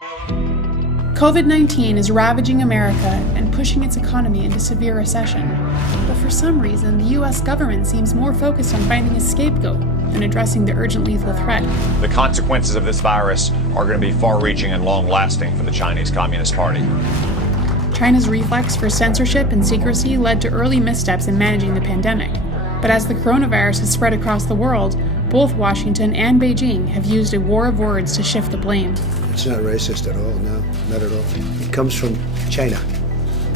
COVID-19 is ravaging America and pushing its economy into severe recession. But for some reason, the U.S. government seems more focused on finding a scapegoat than addressing the urgent lethal threat. The consequences of this virus are going to be far-reaching and long-lasting for the Chinese Communist Party. China's reflex for censorship and secrecy led to early missteps in managing the pandemic. But as the coronavirus has spread across the world, both Washington and Beijing have used a war of words to shift the blame. It's not racist at all, no, not at all. It comes from China.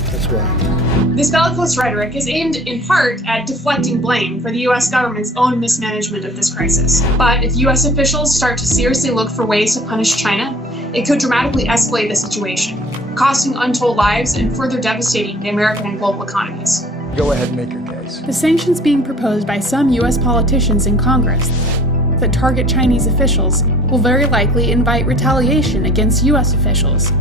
That's why. This bellicose rhetoric is aimed in part at deflecting blame for the U.S. government's own mismanagement of this crisis. But if U.S. officials start to seriously look for ways to punish China, it could dramatically escalate the situation, costing untold lives and further devastating the American and global economies. Go ahead and make your case. The sanctions being proposed by some U.S. politicians in Congress that target Chinese officials will very likely invite retaliation against U.S. officials.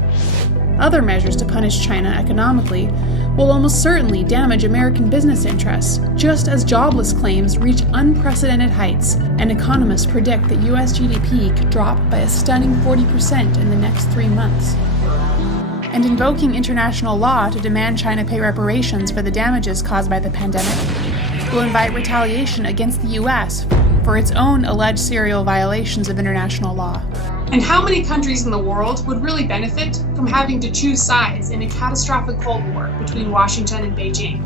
Other measures to punish China economically will almost certainly damage American business interests, just as jobless claims reach unprecedented heights, and economists predict that U.S. GDP could drop by a stunning 40% in the next 3 months. And invoking international law to demand China pay reparations for the damages caused by the pandemic will invite retaliation against the U.S. for its own alleged serial violations of international law. And how many countries in the world would really benefit from having to choose sides in a catastrophic Cold War between Washington and Beijing?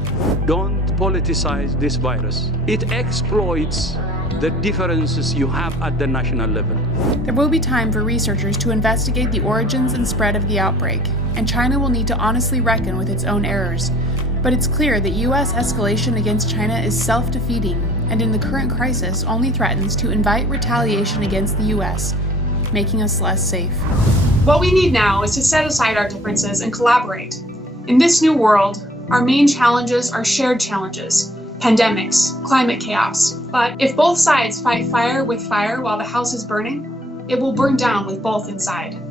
Don't politicize this virus. It exploits the differences you have at the national level. There will be time for researchers to investigate the origins and spread of the outbreak, and China will need to honestly reckon with its own errors. But it's clear that U.S. escalation against China is self-defeating, and in the current crisis only threatens to invite retaliation against the U.S., making us less safe. What we need now is to set aside our differences and collaborate. In this new world, our main challenges are shared challenges: pandemics, climate chaos. But if both sides fight fire with fire while the house is burning, it will burn down with both inside.